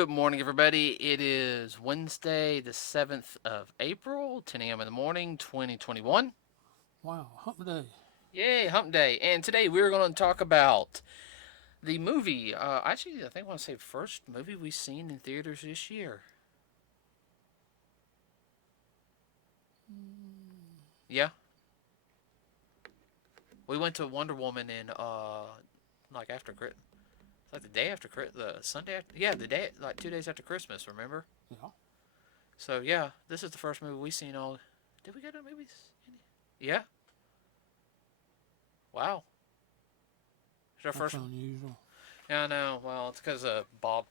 Good morning, everybody. It is Wednesday, the 7th of April, 10 a.m. in the morning, 2021. Wow, hump day. Yay, hump day. And today we're going to talk about the movie. Actually, I think I want to say first movie we've seen in theaters this year. Yeah. We went to Wonder Woman in, like after, like the day after, the Sunday after, yeah, the day, like 2 days after Christmas, remember? Yeah. So, yeah, this is the first movie we've seen all. Did we go to movies? Yeah. Wow. It's our That's first. unusual. Yeah, I know. Well, it's because of Bob.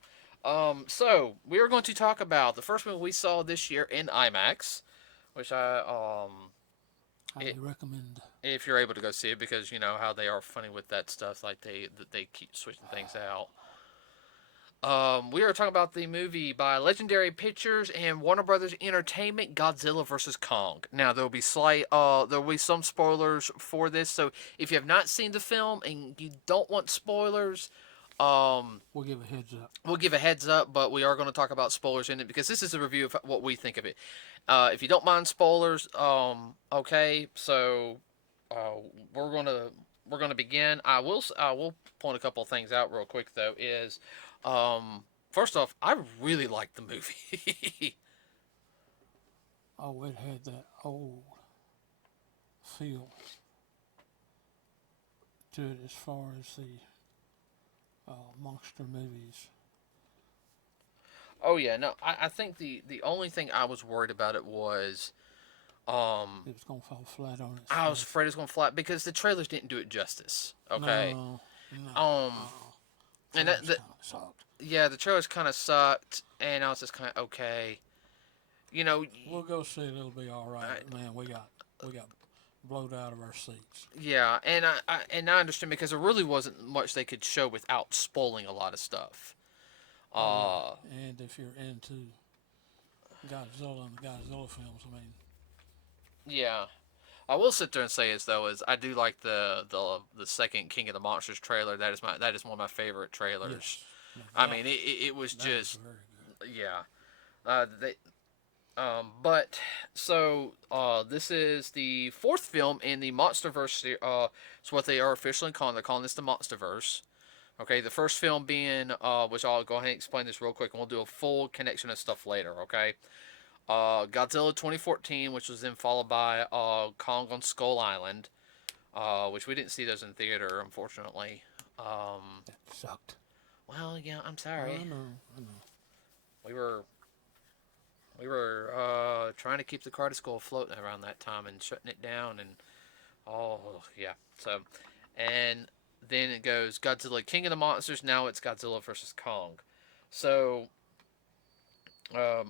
So we are going to talk about the first movie we saw this year in IMAX, which Highly recommend. if you're able to go see it, because you know how they are funny with that stuff, like they keep switching things out. We are talking about the movie by Legendary Pictures and Warner Brothers Entertainment, Godzilla vs Kong. Now there will be there will be some spoilers for this, so if you have not seen the film and you don't want spoilers, We'll give a heads up. we'll give a heads up, but we are going to talk about spoilers in it because this is a review of what we think of it. If you don't mind spoilers, okay. So uh, we're gonna begin. I will point a couple of things out real quick though. First off, I really like the movie. Oh, it had that old feel to it as far as the monster movies. Oh yeah, no, I think the only thing I was worried about it was It was going to fall flat on its I was face. afraid it was gonna fly because the trailers didn't do it justice. Okay. No, no. Um, and that, Trailers that kind of sucked. yeah, the trailers kind of sucked, and I was just kind of okay. You know, We'll go see it. It'll be all right. I, But man, we got blowed out of our seats. yeah, and I understand because there really wasn't much they could show without spoiling a lot of stuff. Oh Uh, yeah. And if you're into Godzilla and the Godzilla films, I mean, yeah. I will sit there and say is though is I do like the second King of the Monsters trailer. That is one of my favorite trailers. yes. Now I that mean, it was that was just very good. yeah. They but so this is the fourth film in the MonsterVerse. It's what they are officially calling. They're calling this the MonsterVerse. Okay, the first film being which I'll go ahead and explain this real quick, and we'll do a full connection of stuff later. Okay, Godzilla 2014, which was then followed by Kong on Skull Island, which we didn't see those in theater, unfortunately. Um, That sucked. well, yeah, I'm I sorry. know, I know. We were trying to keep the Carter School afloat around that time and shutting it down, and oh yeah. So, and then it goes Godzilla King of the Monsters. Now it's Godzilla versus Kong. So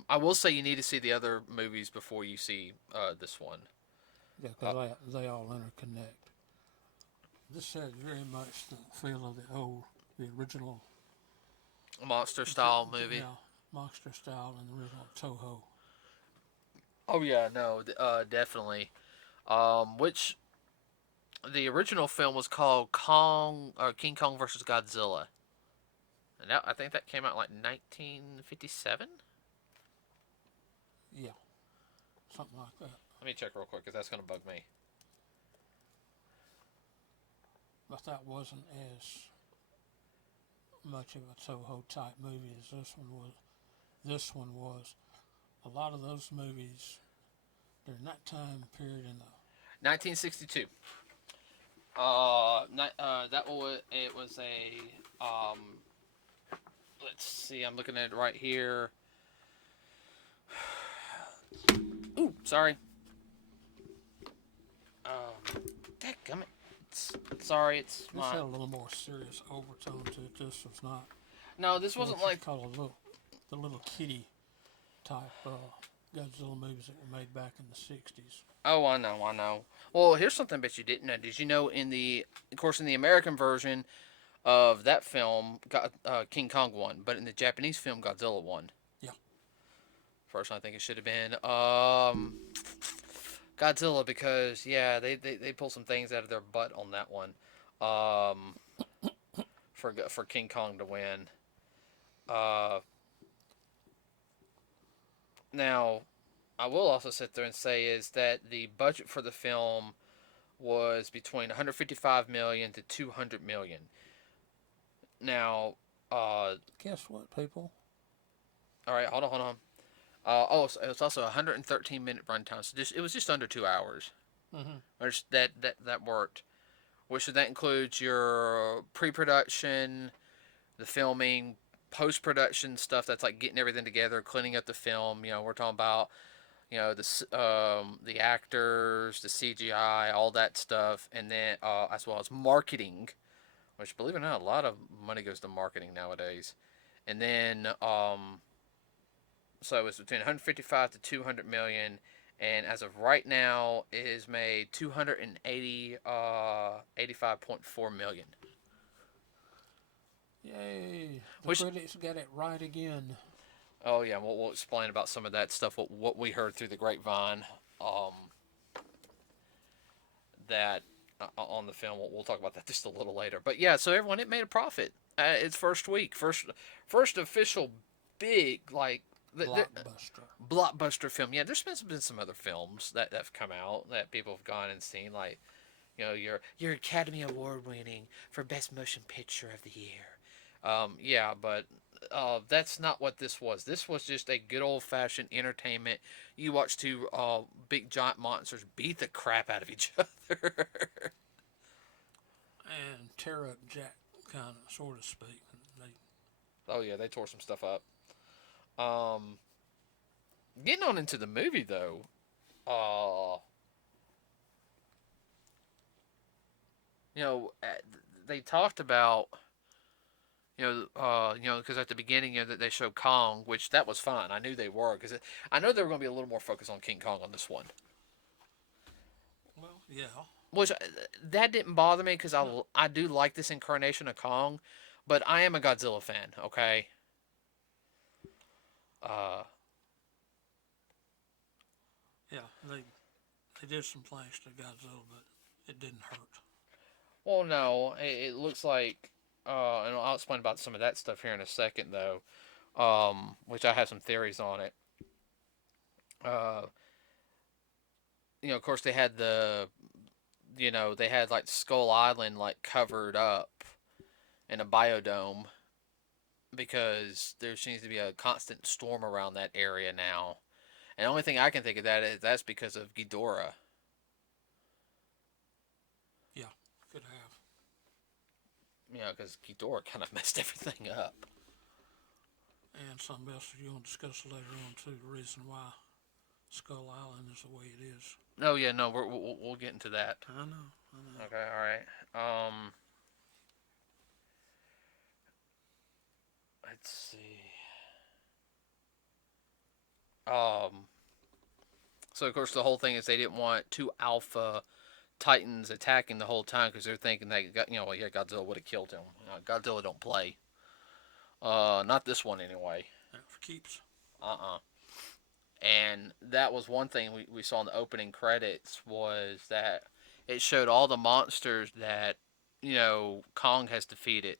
I will say you need to see the other movies before you see this one. Yeah, Uh, because they all interconnect. This has very much the feel of the original, Monster style movie. yeah, monster style and the original Toho. Oh yeah, no, definitely. Which the original film was called Kong or King Kong versus Godzilla, and I think that came out like 1957. Yeah, something like that. Let me check real quick because that's gonna bug me. But that wasn't as much of a Toho type movie as this one was. This one was. A lot of those movies during that time period in the 1962. That was it was a let's see, I'm looking at it right here. Ooh, sorry. Dadgummit. Sorry, it's this my. had a little more serious overtone to it. This was not No, this what wasn't you like. call the little kitty type Godzilla movies that were made back in the '60s. Oh, I know. Well, here's something that you didn't know. Did you know of course, in the American version of that film, King Kong won, but in the Japanese film, Godzilla won. Yeah, Personally, I think it should have been Godzilla because yeah, they pull some things out of their butt on that one. Um, for King Kong to win. Uh, Now, I will also sit there and say is that the budget for the film was between 155 million to 200 million. Now, Guess what, people? all right, hold on. So it was also a 113-minute runtime, so it was just under 2 hours. Mm-hmm. Which that worked. Which that includes your pre-production, the filming, post-production stuff. That's like getting everything together, cleaning up the film. We're talking about the actors, the CGI, all that stuff, and then as well as marketing, which believe it or not, a lot of money goes to marketing nowadays. And then so it's between 155 to 200 million, and as of right now, it has made 85.4 million. Yay! The Which critics got it right again. oh yeah, we'll explain about some of that stuff. What we heard through the grapevine, um, that on the film. We'll talk about that just a little later. But yeah, so everyone, it made a profit. Its first week, first official big like Blockbuster. blockbuster film. Yeah, there's been some other films that have come out that people have gone and seen, like your Academy Award winning for Best Motion Picture of the Year. Yeah, but that's not what this was. This was just a good old fashioned entertainment. You watch two big giant monsters beat the crap out of each other. And tear up Jack, kind of, sort of speak. They, Oh yeah, they tore some stuff up. Um, Getting on into the movie though, uh, you know, they talked about because at the beginning, that they showed Kong, which that was fine. I knew they were because I know they were going to be a little more focused on King Kong on this one. well, yeah. Which that didn't bother me because No. I do like this incarnation of Kong, but I am a Godzilla fan. Okay. Uh, Yeah, they did some things to Godzilla, but it didn't hurt. well, no, it looks like, and I'll explain about some of that stuff here in a second though. Which I have some theories on it. Uh, of course they had like Skull Island like covered up in a biodome because there seems to be a constant storm around that area now. And the only thing I can think of that is that's because of Ghidorah. Yeah, could have. Because Ghidorah kind of messed everything up. And something else you want to discuss later on too. The reason why Skull Island is the way it is. Oh yeah, no, we'll get into that. I know. I know. Okay, all right. Let's see. Um, so of course the whole thing is they didn't want two alpha Titans attacking the whole time because they're thinking that well, yeah, Godzilla would have killed him. Godzilla don't play. Not this one anyway. That for keeps. And that was one thing we saw in the opening credits was that it showed all the monsters that Kong has defeated.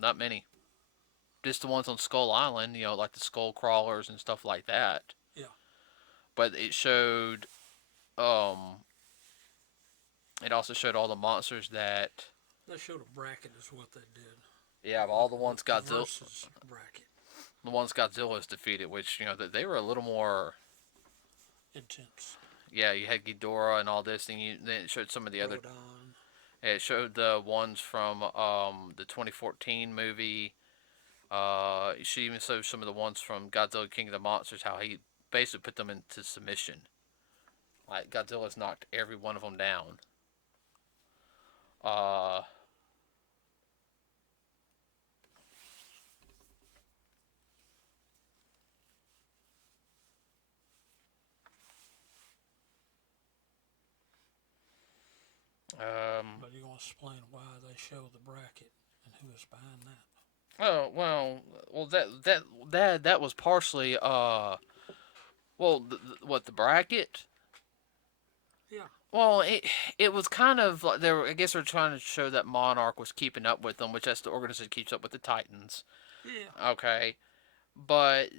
Not many. Just the ones on Skull Island, like the skull crawlers and stuff like that. Yeah. But it showed um it also showed all the monsters that They showed a bracket is what they did. yeah, all the ones Godzilla Versus bracket. the ones Godzilla has defeated, which they were a little more Intense. yeah, you had Ghidorah and all this, and then it showed some of the other. Rodon. It showed the ones from the 2014 movie. She even showed some of the ones from Godzilla King of the Monsters, how he basically put them into submission. Like Godzilla's knocked every one of them down. Uh, But you want to explain why they show the bracket and who is behind that? oh well that was partially what the bracket. Yeah. Well, it was kind of like they were. I guess they're trying to show that Monarch was keeping up with them, which that's the organization that keeps up with the Titans. Yeah. Okay, but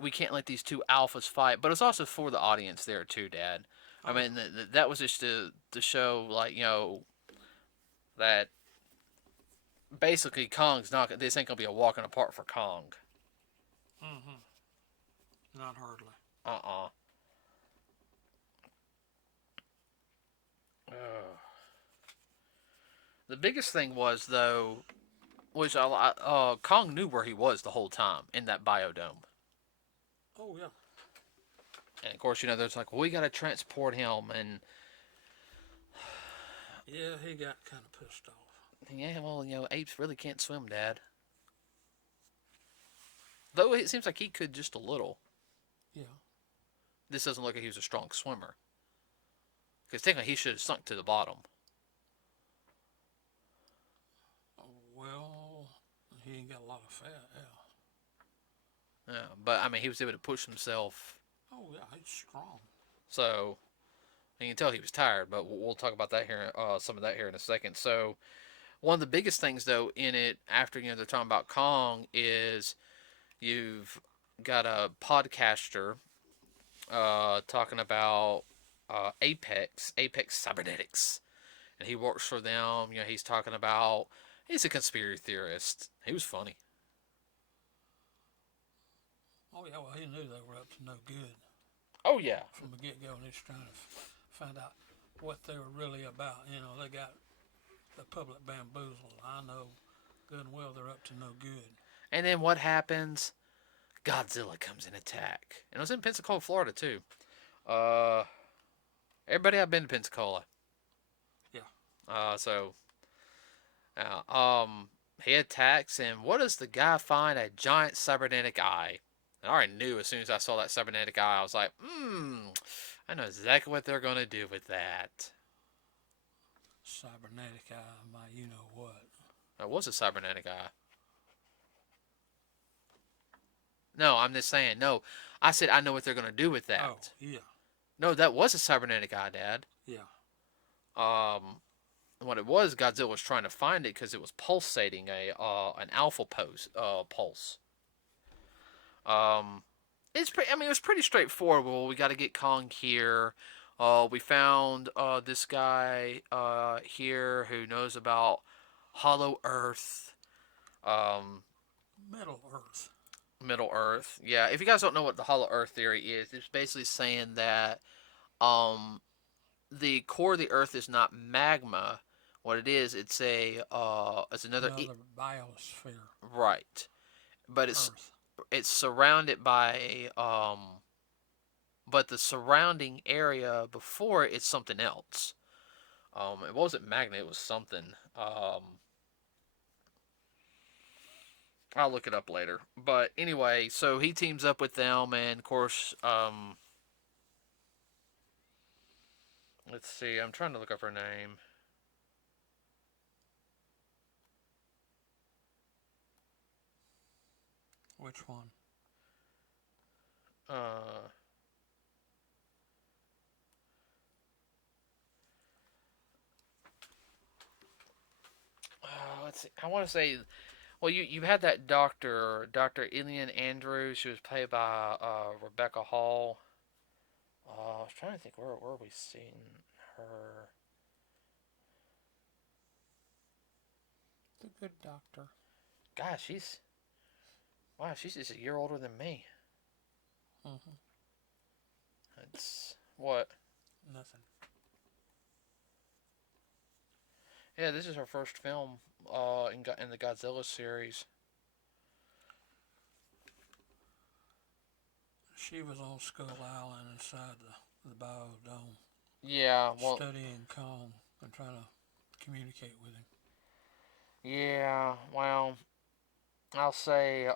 we can't let these two alphas fight. But it's also for the audience there too, Dad. I Oh mean, that was just to show, like, that basically Kong's not. This ain't gonna be a walk in the park for Kong. yeah. Not hardly. Uh. The biggest thing was, though, was Kong knew where he was the whole time in that biodome. Oh yeah. And of course, there's like, well, we gotta transport him, and Yeah, he got kind of pissed off. yeah, well, apes really can't swim, Dad. Though it seems like he could just a little. Yeah. This doesn't look like he was a strong swimmer. Because technically he should have sunk to the bottom. Well, he ain't got a lot of fat. Yeah. Yeah, but I mean, he was able to push himself. Oh yeah, he's strong. So you can tell he was tired. But we'll talk about that here, some of that here in a second. So one of the biggest things, though, in it, after they're talking about Kong, is you've got a podcaster talking about Apex Cybernetics, and he works for them. He's talking about, he's a conspiracy theorist. He was funny. Oh yeah, well he knew they were up to no good Oh yeah, from the get go, and he's trying to find out what they were really about. They got the public bamboozled. I know good and well they're up to no good. and then what happens? Godzilla comes in attack, and it was in Pensacola, Florida too. Uh, Everybody have been to Pensacola. Yeah. So he attacks, and what does the guy find? A giant cybernetic eye. And I already knew as soon as I saw that cybernetic eye, I was like, I know exactly what they're gonna do with that. Cybernetic eye, my you know what. That was a cybernetic eye. No, I'm just saying. No, I said I know what they're gonna do with Oh that. yeah, No, that was a cybernetic eye, Dad. yeah. What it was, Godzilla was trying to find it because it was pulsating an alpha pulse. Um, I mean, it was pretty straightforward. Well, we got to get Kong here. We found this guy here who knows about Hollow Earth, um, Middle Earth. Middle Earth. Yeah, if you guys don't know what the Hollow Earth theory is, it's basically saying that um, the core of the Earth is not magma. What it is, it's another Another biosphere. right, but Earth. it's surrounded by but the surrounding area before it's something else. It wasn't magma, it was something. I'll look it up later. But anyway, so he teams up with them, and of course, let's see, I'm trying to look up her name. Which one? Uh, let's see. I want to say, well, you had that Doctor Ilian Andrews. She was played by Rebecca Hall. I was trying to think where we seen her. The good doctor. Gosh, she's just a year older than me. Mm-hmm. It's what? Nothing. Yeah, this is her first film in the Godzilla series. She was on Skull Island inside the biodome, Yeah, well, studying Kong and trying to communicate with him. yeah, well, I'll say,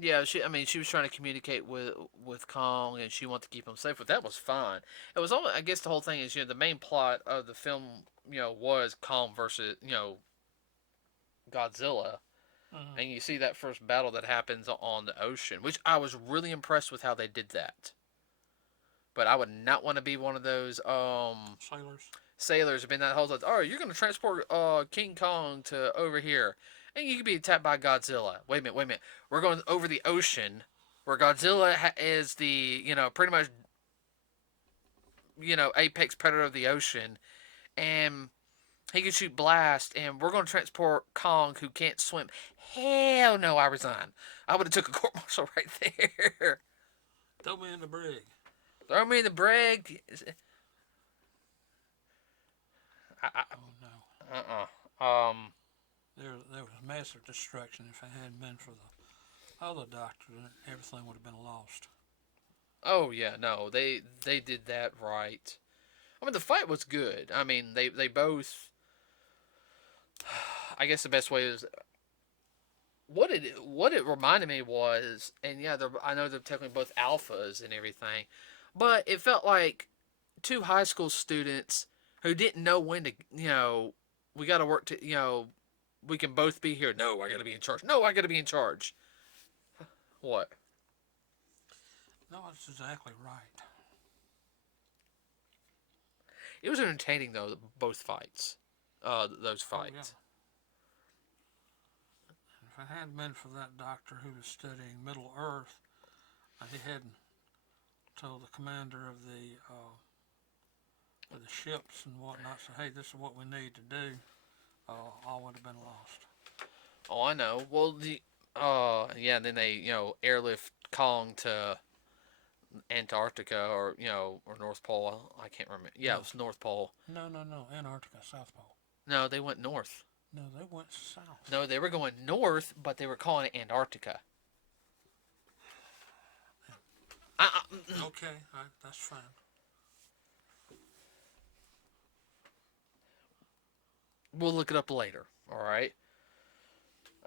yeah, I mean, she was trying to communicate with Kong, and she wanted to keep him safe, but that was fine. It was all, I guess, the whole thing is, the main plot of the film, was Kong versus, Godzilla, Mm-hmm. and you see that first battle that happens on the ocean, which I was really impressed with how they did that. But I would not want to be one of those Sailors. sailors have been that whole time. Oh, you're gonna transport King Kong to over here, And you could be attacked by Godzilla. Wait a minute, wait a minute. We're going over the ocean, where Godzilla is the pretty much apex predator of the ocean, and he can shoot blast, and we're going to transport Kong, who can't swim. Hell no, I resign. I would have took a court martial right there. Throw me in the brig. Throw me in the brig. Oh no. There was massive destruction. If it hadn't been for the other doctor, then everything would have been lost. Oh yeah, no, they did that right. I mean, the fight was good. I mean, they both. I guess the best way is what it reminded me was, and yeah, I know they're technically both alphas and everything, but it felt like two high school students who didn't know when to, we got to work to, we can both be here. No, I got to be in charge. No, I got to be in charge. What? No, that's exactly right. It was entertaining though, both fights. Those fights. Oh, yeah. If it hadn't been for that doctor who was studying Middle Earth, he hadn't told the commander of the ships and whatnot, so hey, this is what we need to do, all would have been lost. Oh, I know. Well, yeah, and then they, airlift Kong to Antarctica or North Pole. I can't remember. Yeah, No. it was North Pole. No, Antarctica, South Pole. No, they went north. No, they went south. No, they were going north, but they were calling it Antarctica. Okay, that's fine. We'll look it up later. All right.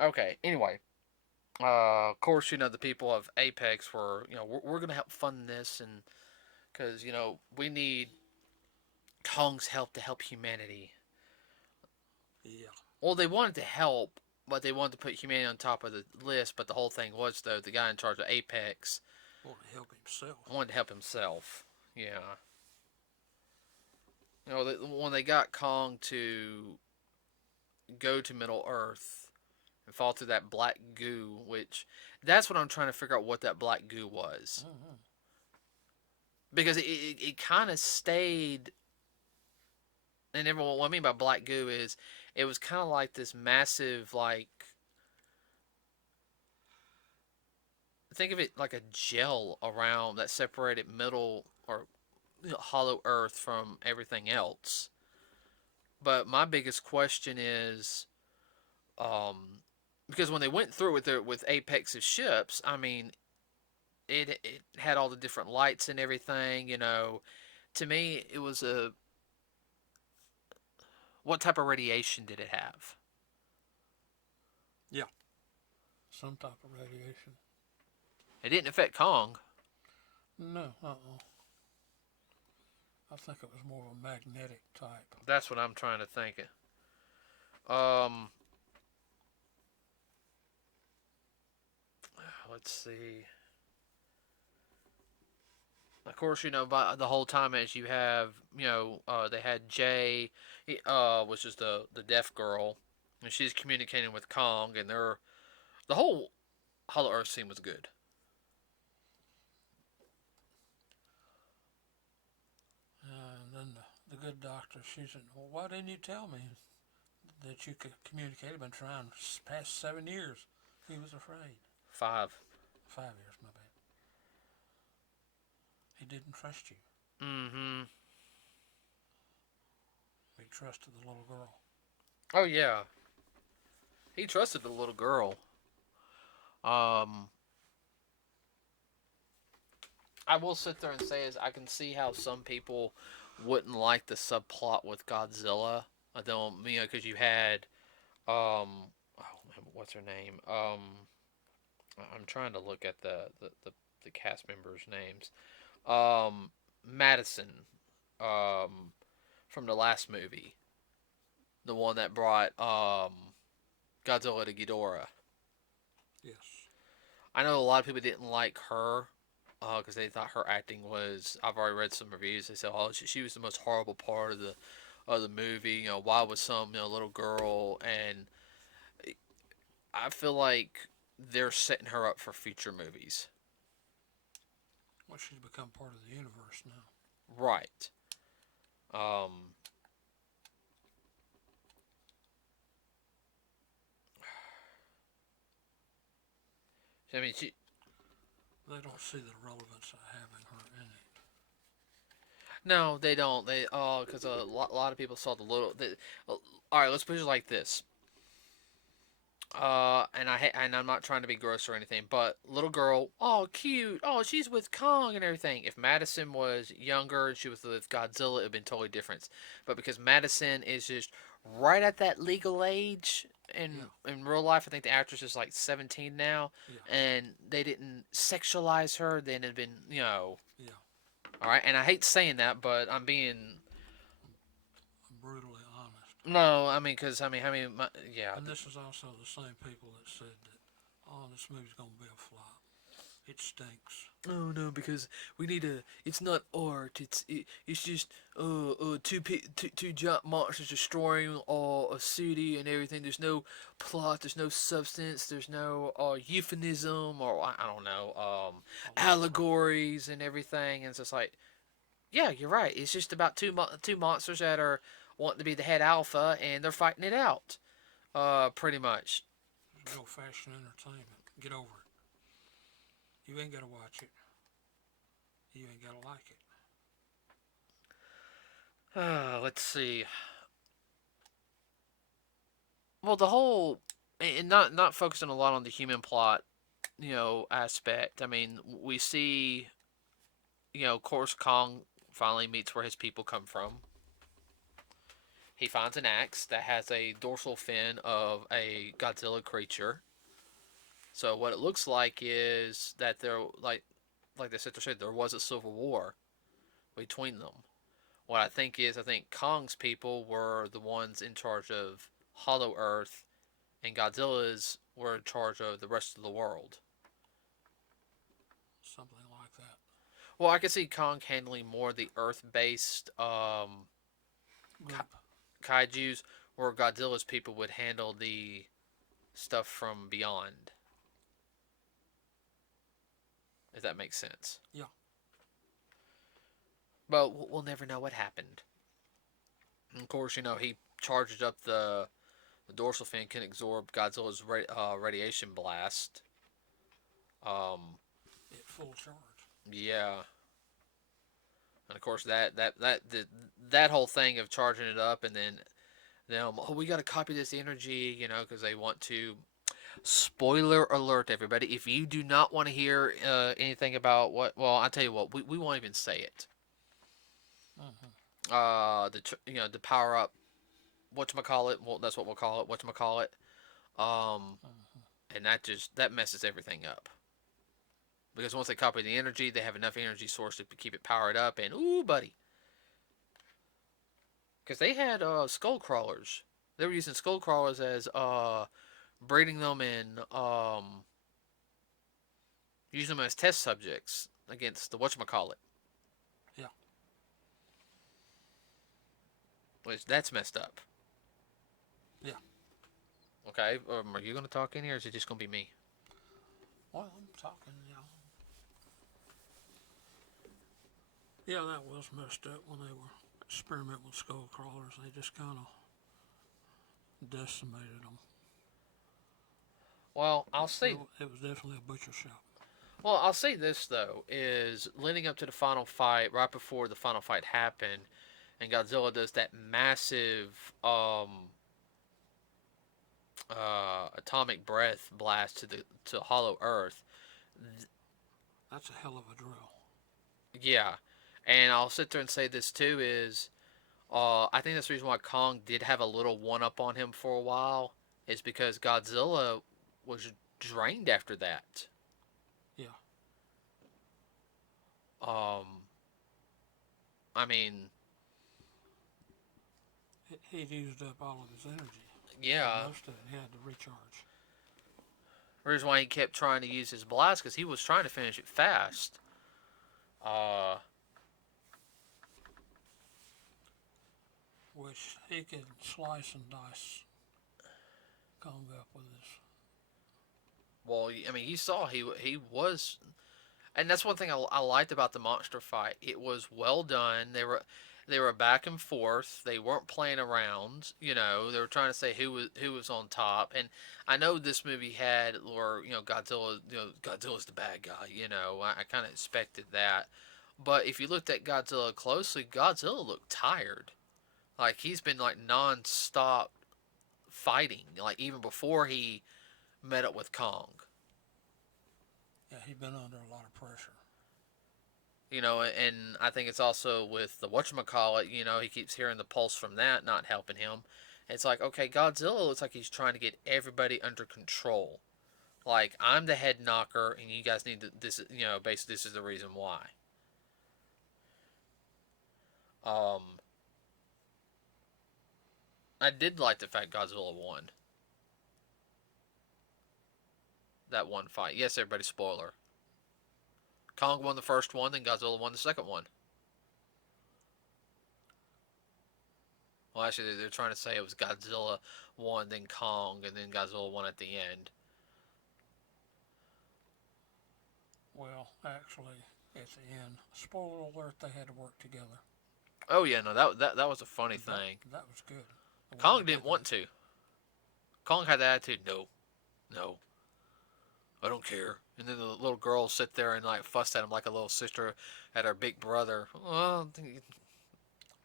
Okay. Anyway, of course, the people of Apex were, we're going to help fund this, and because we need Kong's help to help humanity. Yeah. Well, they wanted to help, but they wanted to put humanity on top of the list. But the whole thing was, though, the guy in charge of Apex wanted to help himself. Wanted to help himself. Yeah. When they got Kong to go to Middle Earth and fall through that black goo, which that's what I'm trying to figure out what that black goo was. Mm-hmm. Because it kind of stayed. And everyone, what I mean by black goo is it was kind of like this massive, like, think of it like a gel around that separated middle or hollow earth from everything else. But my biggest question is, because when they went through with Apex's ships, I mean, it had all the different lights and everything. To me, it was what type of radiation did it have? Yeah, some type of radiation. It didn't affect Kong. No, I think it was more of a magnetic type. That's what I'm trying to think. Let's see. Of course, by the whole time as you have, they had Jay, which is the deaf girl, and she's communicating with Kong, and the whole Hollow Earth scene was good. And then the good doctor, she said, well, why didn't you tell me that you could communicate? I've been trying past 7 years. He was afraid. 5. 5 years, my bad. He didn't trust you. Mm-hmm. He trusted the little girl. Oh, yeah. He trusted the little girl. I will sit there and say is I can see how some people wouldn't like the subplot with Godzilla. I don't, because you had, what's her name? I'm trying to look at the cast members' names. Madison, from the last movie, the one that brought Godzilla to Ghidorah. Yes. I know a lot of people didn't like her because they thought her acting was. I've already read some reviews. They said, "Oh, she was the most horrible part of the movie." Why was some little girl and I feel like they're setting her up for future movies. Well, she's become part of the universe now. Right. Um, I mean, They don't see the relevance of having her in it. no, they don't. They because lot of people saw the little. All right, let's put it like this. And I'm not trying to be gross or anything, but little girl, oh cute, oh she's with Kong and everything. If Madison was younger and she was with Godzilla, it'd been totally different. But because Madison is just right at that legal age in real life, I think the actress is like 17 now, Yeah. and they didn't sexualize her. Then it'd been Yeah. all right. And I hate saying that, but I'm being I'm brutally honest. no, I mean because yeah. And this is also the same people that said that, oh, this movie's going to be a flop. It stinks. Oh no, because we need a. It's not art. It's just two giant monsters destroying a city and everything. There's no plot. There's no substance. There's no euphemism or I don't know allegories and everything. And it's just like, yeah, you're right. It's just about two monsters that are wanting to be the head alpha and they're fighting it out. Pretty much. It's real fashion entertainment. Get over it. You ain't got to watch it. You ain't got to like it. Let's see. Well, the whole and not focusing a lot on the human plot, aspect. I mean, we see, of course, Kong finally meets where his people come from. He finds an axe that has a dorsal fin of a Godzilla creature. So what it looks like is that there, like the sister said, there was a civil war between them. What I think Kong's people were the ones in charge of Hollow Earth, and Godzilla's were in charge of the rest of the world. Something like that. Well, I could see Kong handling more the Earth-based kaiju's, where Godzilla's people would handle the stuff from beyond. If that makes sense. Yeah. But we'll never know what happened. And of course, he charges up the dorsal fin can absorb Godzilla's radiation blast. At full charge. Yeah. And of course that whole thing of charging it up and then we got to copy this energy, because they want to. Spoiler alert, everybody! If you do not want to hear anything about I tell you what, we won't even say it. The power up, whatchamacallit, well that's what we'll call it, whatchamacallit, and that messes everything up. Because once they copy the energy, they have enough energy source to keep it powered up, and ooh, buddy. Because they had skull crawlers. They were using skull crawlers as breeding them and using them as test subjects against the whatchamacallit. Yeah. Which that's messed up. Yeah. Okay, are you going to talk in here, or is it just going to be me? Well, I'm talking, Yeah, that was messed up when they were experimenting with skull crawlers. They just kind of decimated them. Well, I'll say it was definitely a butcher shop. Well, I'll say this though: is leading up to the final fight, right before the final fight happened, and Godzilla does that massive atomic breath blast to Hollow Earth. That's a hell of a drill. Yeah, and I'll sit there and say this too is, I think that's the reason why Kong did have a little one up on him for a while, is because Godzilla was drained after that. Yeah. I mean, he'd used up all of his energy. Yeah. Most of it he had to recharge. The reason why he kept trying to use his blast, because he was trying to finish it fast. Which he could slice and dice Kong up with his Well, I mean, you saw he was, and that's one thing I liked about the monster fight. It was well done. They were back and forth. They weren't playing around. You know, they were trying to say who was on top. And I know this movie had or Godzilla. Godzilla's the bad guy. I kind of expected that. But if you looked at Godzilla closely, Godzilla looked tired. Like he's been like non-stop fighting. Like even before he met up with Kong. Yeah, he's been under a lot of pressure. And I think it's also with the whatchamacallit, he keeps hearing the pulse from that not helping him. It's like, okay, Godzilla looks like he's trying to get everybody under control. Like, I'm the head knocker, and you guys need to, this, basically, this is the reason why. Um, I did like the fact Godzilla won that one fight. Yes, everybody, spoiler. Kong won the first one, then Godzilla won the second one. Well, actually, they're trying to say it was Godzilla won, then Kong, and then Godzilla won at the end. Well, actually, at the end, spoiler alert, they had to work together. Oh yeah, no, that was a funny thing. That was good. Kong didn't want to. Kong had the attitude, no, I don't care. And then the little girl sit there and like fussed at him like a little sister at her big brother. Oh,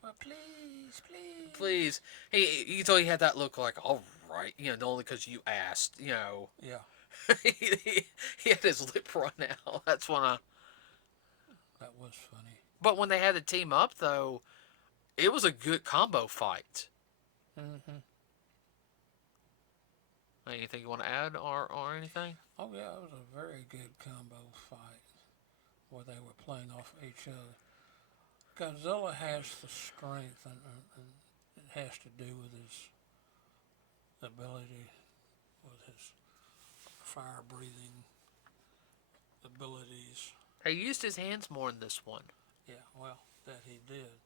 but please. please. You told he had that look like, all right, only because you asked, Yeah. he had his lip run out. That's when That was funny. But when they had to team up, though, it was a good combo fight. Mm-hmm. Anything you want to add or anything? Oh, yeah, it was a very good combo fight where they were playing off each other. Godzilla has the strength, and it has to do with his ability, with his fire-breathing abilities. He used his hands more in this one. Yeah, well, that he did.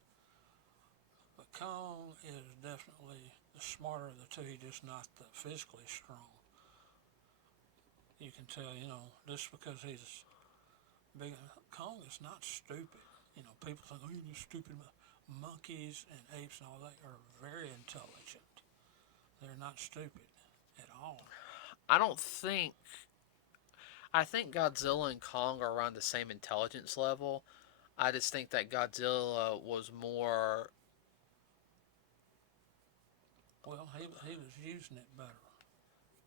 But Kong is definitely the smarter of the two. He's just not that physically strong. You can tell, just because he's big. Kong is not stupid. People think, oh, you're stupid. Monkeys and apes and all that are very intelligent. They're not stupid at all. I think Godzilla and Kong are around the same intelligence level. I just think that Godzilla was more. Well, he was using it better.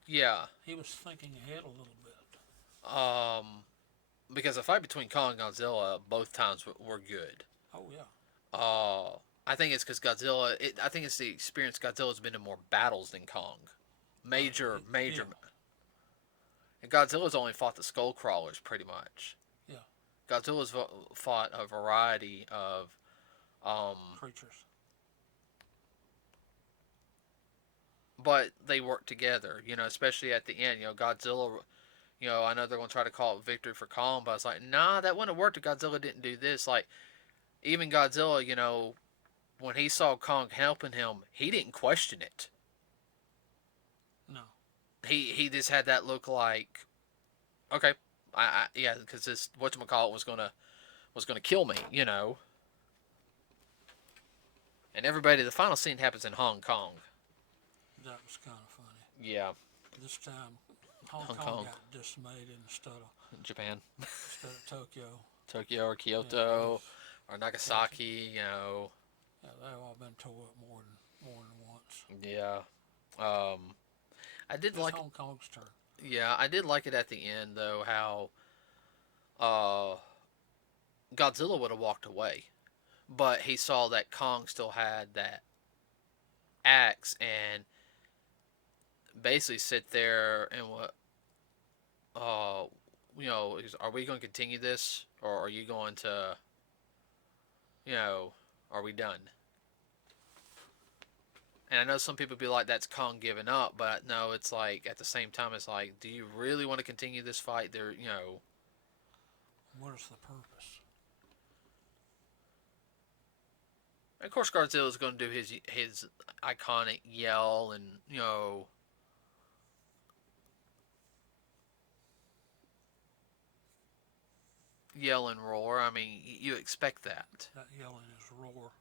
Yeah. He was thinking ahead a little bit. Because the fight between Kong and Godzilla both times were good. Oh yeah. I think it's because Godzilla. I think it's the experience Godzilla's been in more battles than Kong. Major. Yeah. And Godzilla's only fought the skull crawlers pretty much. Yeah. Godzilla's fought a variety of creatures. But they work together, especially at the end. Godzilla, I know they're going to try to call it victory for Kong, but I was like, nah, that wouldn't have worked if Godzilla didn't do this. Like, even Godzilla, when he saw Kong helping him, he didn't question it. No. He just had that look like, okay, yeah, because this whatchamacallit was gonna kill me, And everybody, the final scene happens in Hong Kong. That was kind of funny. Yeah. This time, Hong Kong got dismayed instead of Japan. Instead of Tokyo. Tokyo or Kyoto or Nagasaki, Yeah, they've all been tore up more than once. Yeah. I did it's like Hong Kong's turn. Yeah, I did like it at the end though how Godzilla would have walked away, but he saw that Kong still had that axe and basically sit there and are we going to continue this or are you going to are we done? And I know some people be like, that's Kong giving up, but no, it's like, at the same time, it's like, do you really want to continue this fight? What is the purpose? Of course, Godzilla's going to do his iconic yell and, yell and roar. I mean, you expect that. That yelling is roar.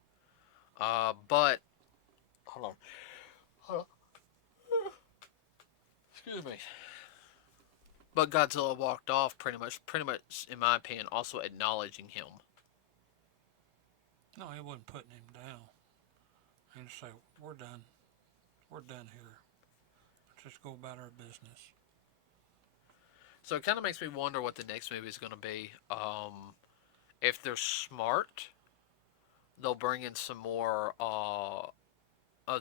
But hold on, hold on. Excuse me. But Godzilla walked off pretty much, in my opinion, also acknowledging him. No, he wasn't putting him down. He just say, "We're done. We're done here. Let's just go about our business." So it kind of makes me wonder what the next movie is going to be. If they're smart, they'll bring in some more of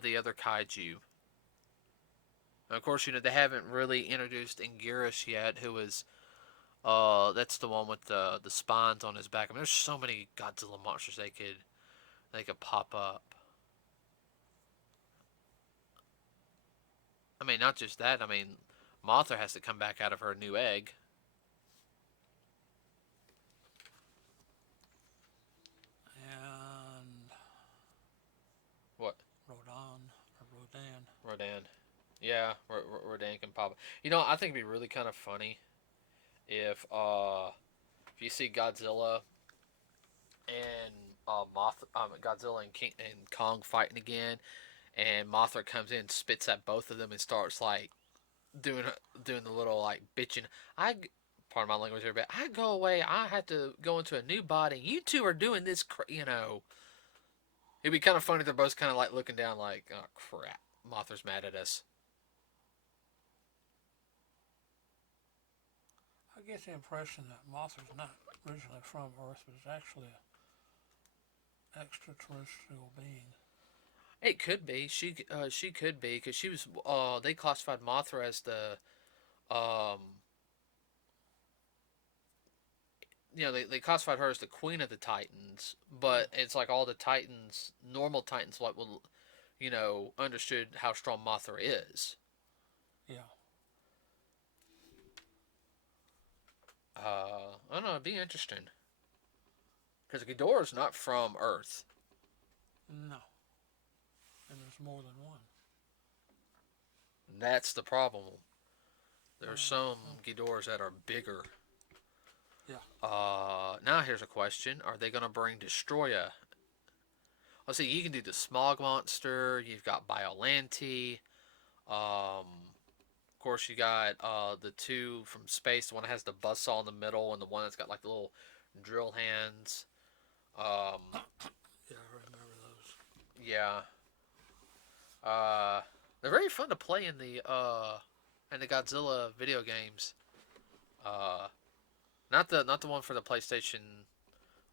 the other kaiju. And of course, they haven't really introduced Anguirus yet, who is that's the one with the spines on his back. I mean, there's so many Godzilla monsters they could pop up. I mean, not just that. I mean, Mothra has to come back out of her new egg. And What? Rodan. Yeah, Rodan can pop up. I think it'd be really kind of funny if you see Godzilla and Godzilla and Kong fighting again, and Mothra comes in, spits at both of them, and starts like doing the little like bitching. Pardon my language here, but I go away. I have to go into a new body. You two are doing this. It'd be kind of funny. They're both kind of like looking down, like, oh crap, Mothra's mad at us. I get the impression that Mothra's not originally from Earth, but is actually an extraterrestrial being. It could be. She could be because she was. They classified Mothra as the um. They classified her as the queen of the Titans, but it's like all the Titans, normal Titans, like will, understood how strong Mothra is. Yeah. I don't know. It'd be interesting because Ghidorah's not from Earth. No. And there's more than one. That's the problem. There's some Ghidorahs that are bigger. Yeah. Now here's a question: are they gonna bring Destroya? Let's see. You can do the Smog Monster. You've got Biollante. Of course, you got the two from space. The one that has the buzzsaw in the middle, and the one that's got like the little drill hands. Yeah, I remember those. Yeah. They're very fun to play in the Godzilla video games. Not the one for the PlayStation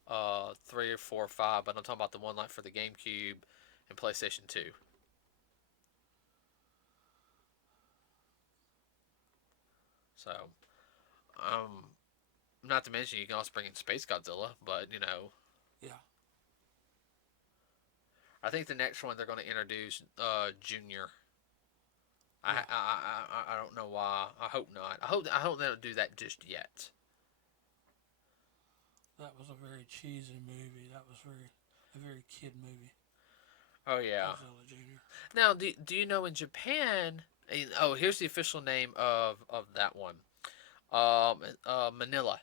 3 or 4 or 5, but I'm talking about the one like for the GameCube and PlayStation 2. So, not to mention you can also bring in Space Godzilla, but Yeah. I think the next one they're going to introduce Junior. Yeah. I don't know why. I hope not. I hope they don't do that just yet. That was a very cheesy movie. That was a very kid movie. Oh yeah. Godzilla Junior. Now, do you know in Japan? Oh, here's the official name of that one. Manila.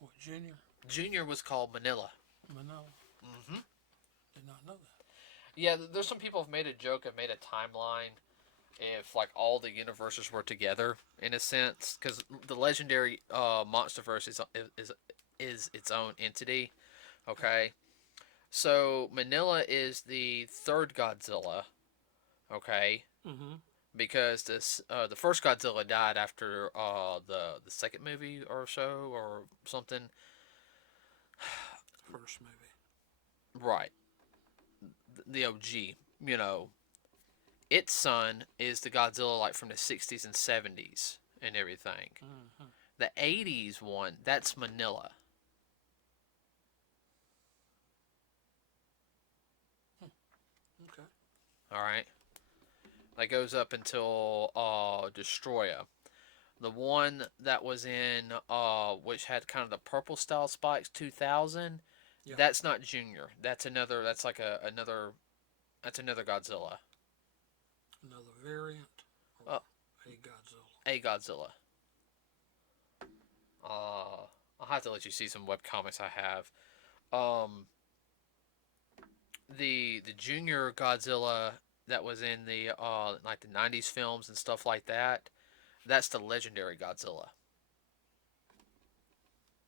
What, Junior? Junior was called Manila. Manila. Mm-hmm. Did not know that. Yeah, there's some people have made a joke, have made a timeline if like all the universes were together in a sense, because the legendary MonsterVerse is its own entity. Okay, so Manila is the third Godzilla. Okay, Mm-hmm. because the first Godzilla died after the second movie or so or something. First movie. Right, the OG. Its son is the Godzilla like from the 60s and 70s and everything. Mm-hmm. The 80s one, that's Manila. Okay. All right. That goes up until Destroya. The one that was in which had kind of the purple style spikes 2000, Yeah. that's not Junior. That's another that's like another Godzilla. Another variant or a Godzilla? A Godzilla. I'll have to let you see some web comics I have. Um, the junior Godzilla that was in the like the '90s films and stuff like that. That's the legendary Godzilla.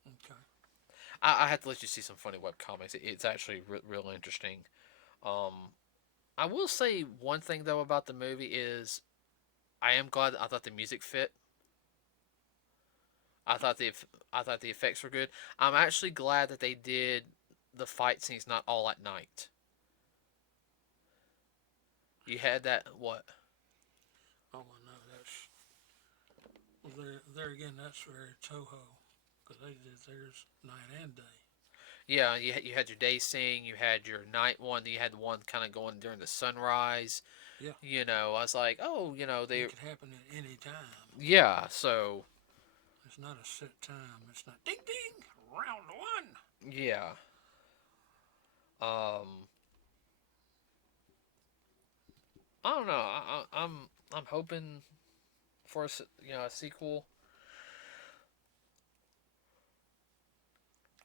Okay. I have to let you see some funny web comics. It's actually real interesting. Um, I will say one thing though about the movie is I am glad I thought the music fit. I thought the I thought the effects were good. I'm actually glad that they did the fight scenes not all at night. You had that what? Oh, I know that's well, there again. That's very Toho because they did theirs night and day. Yeah, you had your day scene, you had your night one, you had the one kind of going during the sunrise. Yeah, I was like, oh, it they, could happen at any time. yeah. So It's not a set time. It's not ding ding round one. yeah. Um, I don't know. I'm hoping for a sequel.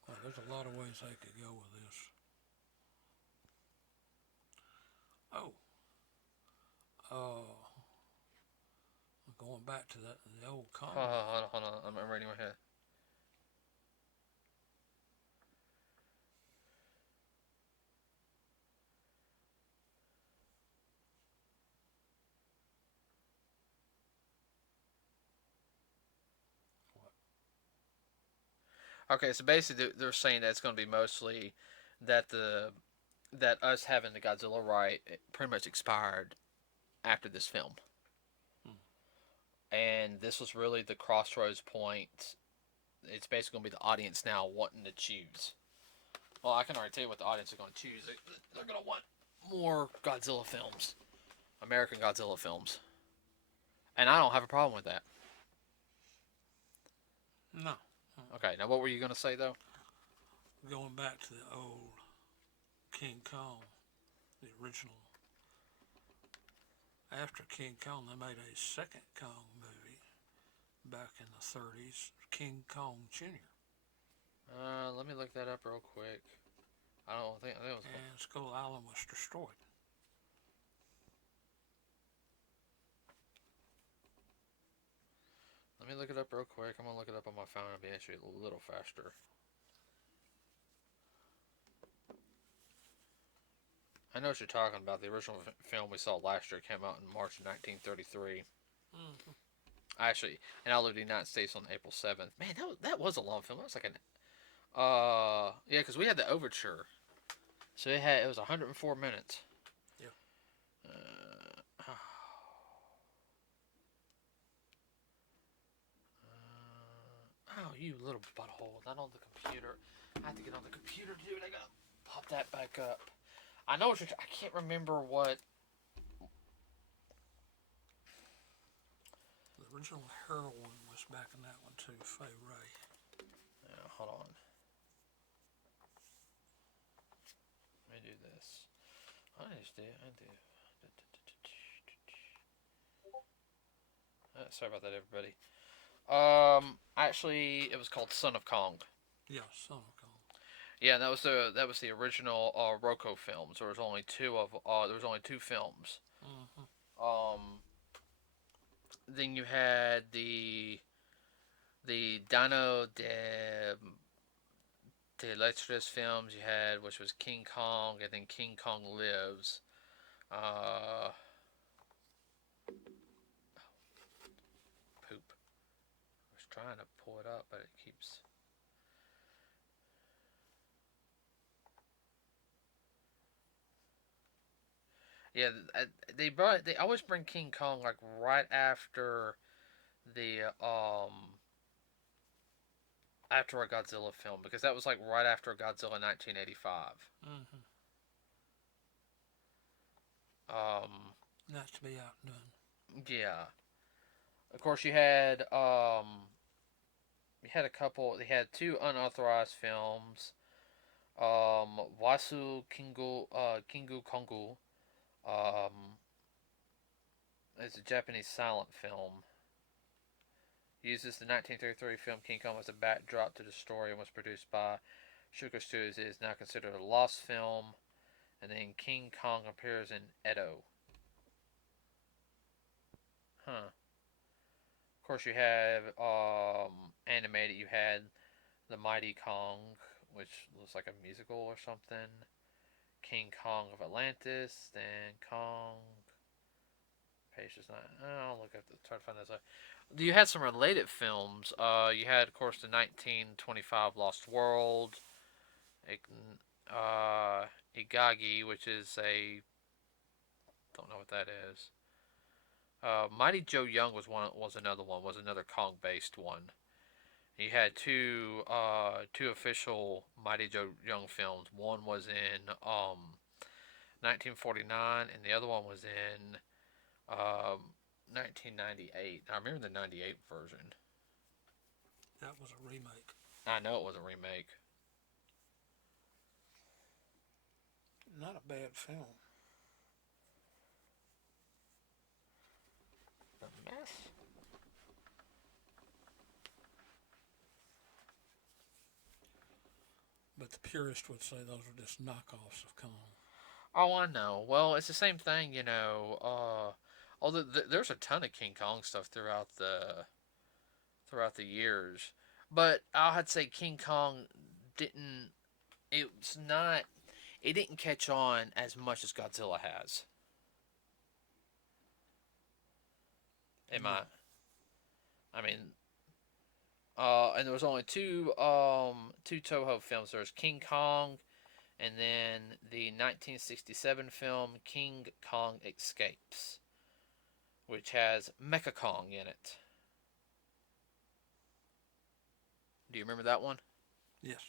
Well, there's a lot of ways they could go with this. Oh, uh, going back to the old Hold comic. on, hold on, hold on. I'm reading my head. What? Okay, so basically they're saying that it's going to be mostly that that us having the Godzilla right pretty much expired after this film, Hmm. and this was really the crossroads point. It's basically going to be the audience now wanting to choose. Well, I can already tell you what the audience is going to choose. They're going to want more Godzilla films, American Godzilla films, and I don't have a problem with that. No. Okay, now what were you going to say though? Going back to the old King Kong, the original. After King Kong, they made a second Kong movie back in the 30s, King Kong Jr. Let me look that up real quick. I think it was. And Skull Island was destroyed. Let me look it up real quick. I'm gonna look it up on my phone. I'll be actually a little faster. I know what you're talking about. The original film we saw last year came out in March of 1933. Mm-hmm. Actually, and I lived in the United States on April 7th. Man, that was a long film. That was like an yeah, because we had the overture, so it was 104 minutes. Yeah. Uh, oh, you little butthole! Not on the computer. I have to get on the computer, dude. I gotta pop that back up. I know what you're. I can't remember what. The original heroine was back in that one too, Fay Ray. Hold on. Let me do this. I just did. I do. Sorry about that, everybody. Actually, it was called Son of Kong. Yeah, Son of Kong. Yeah, that was the original Rocco films. There was only two films. Mm-hmm. Um, then you had the Dino de Lettres films. You had which was King Kong and then King Kong Lives. Uh, poop. I was trying to pull it up, but it keeps. Yeah, they always bring King Kong like right after the after a Godzilla film because that was like right after Godzilla 1985. Mm-hmm. Um, Not to be outdone. yeah. Of course, you had a couple. They had two unauthorized films. Wasu Kingu Kongu. It's a Japanese silent film. Uses the 1933 film King Kong as a backdrop to the story and was produced by Shuko Studios. It is now considered a lost film. And then King Kong appears in Edo. Huh. Of course, you have animated. You had The Mighty Kong, which looks like a musical or something. King Kong of Atlantis. Then Kong. Page is not. I'll look at the try to find this out. You had some related films. You had, of course, the 1925 Lost World. Igagi, which is a don't know what that is. Mighty Joe Young was another Kong based one. You had two official Mighty Joe Young films. One was in 1949, and the other one was in 1998. I remember the 98 version. That was a remake. I know it was a remake. Not a bad film. A mess. But the purist would say those are just knockoffs of Kong. Oh, I know. Well, it's the same thing, you know. Although there's a ton of King Kong stuff throughout the years, but I'd say King Kong didn't. It's not. It didn't catch on as much as Godzilla has. I mean, and there was only two Toho films. There's King Kong, and then the 1967 film King Kong Escapes, which has Mecha Kong in it. Do you remember that one? Yes.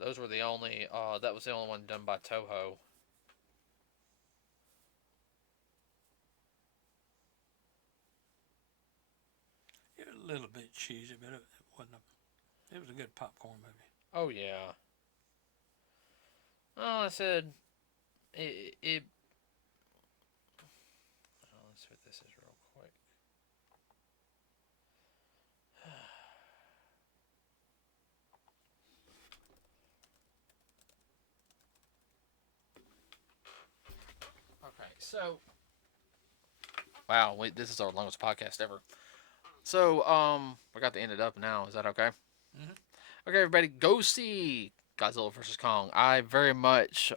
Those were the only. That was the only one done by Toho. It was a little bit cheesy, but it wasn't. It was a good popcorn movie. Oh yeah. Oh, I said it. Oh, let's see what this is real quick. Okay, so wow, wait, this is our longest podcast ever. So, we got to end it up now. Is that okay? Mm-hmm. Okay, everybody, go see Godzilla vs Kong. I very much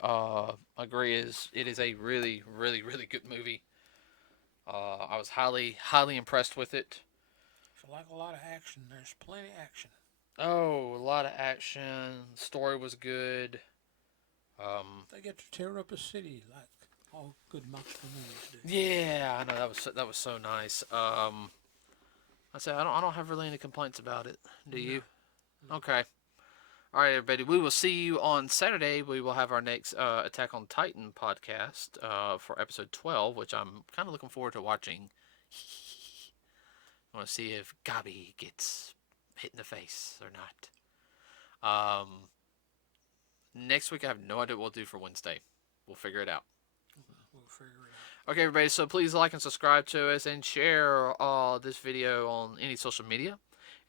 agree. It is a really, really, really good movie. I was highly, highly impressed with it. If you like a lot of action, there's plenty of action. Oh, a lot of action. Story was good. They get to tear up a city like all good monster movies do. Yeah, I know that was so nice. I say I don't have really any complaints about it. Do you? No. Okay. All right, everybody. We will see you on Saturday. We will have our next Attack on Titan podcast for episode 12, which I'm kind of looking forward to watching. I want to see if Gabi gets hit in the face or not. Next week, I have no idea what we'll do for Wednesday. We'll figure it out. We'll figure it out. Okay, everybody. So please like and subscribe to us and share this video on any social media.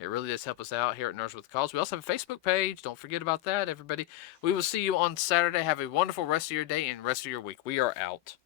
It really does help us out here at NerdsWithACause. We also have a Facebook page. Don't forget about that, everybody. We will see you on Saturday. Have a wonderful rest of your day and rest of your week. We are out.